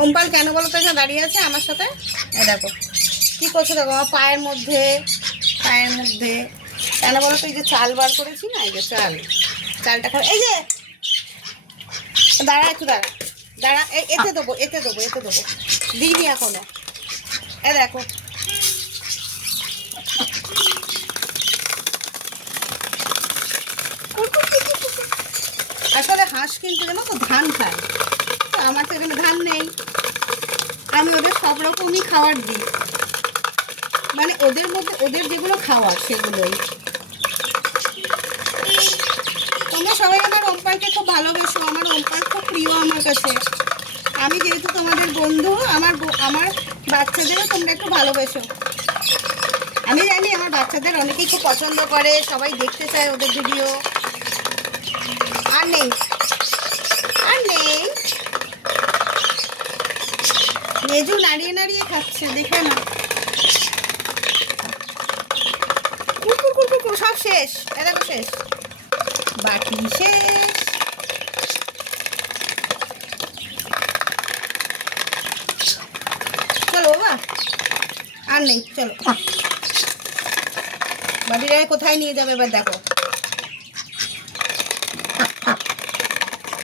ওমপাল কেন বলো তো এখানে দাঁড়িয়ে আছে আমার সাথে? এই দেখো কী করছে, দেখো আমার পায়ের মধ্যে কেন বলো তো? এই যে চাল বার করেছি না, এই যে চালটা খাবে। এই যে দাঁড়া, একটু দাঁড়া, এতে দেবো দিইনি এখনো। এ দেখো আসলে হাঁস কিন্তু জানো তো ধান খায়, তো আমার তো এখানে ধান নেই, আমি ওদের সব রকমই খাবার দিই, মানে ওদের মধ্যে ওদের যেগুলো খাওয়ার সেগুলোই। তোমরা সবাই আমার ওমপালকে খুব ভালোবেসো, আমার ওমপাল খুব প্রিয় আমার কাছে। আমি যেহেতু তোমাদের বন্ধু, আমার বাচ্চাদেরও তোমরা একটু ভালোবেসো। আমি জানি আমার বাচ্চাদের অনেকেই খুব পছন্দ করে, সবাই দেখতে চায় ওদের ভিডিও। আর নেই মেজু নাড়িয়ে খাচ্ছে, দেখে না। কুকুর সব শেষ, দেখো শেষ, বাকি শেষ। চলো বাবা, আর নেই, চলো বাবিরা কোথায় নিয়ে যাবে এবার দেখো।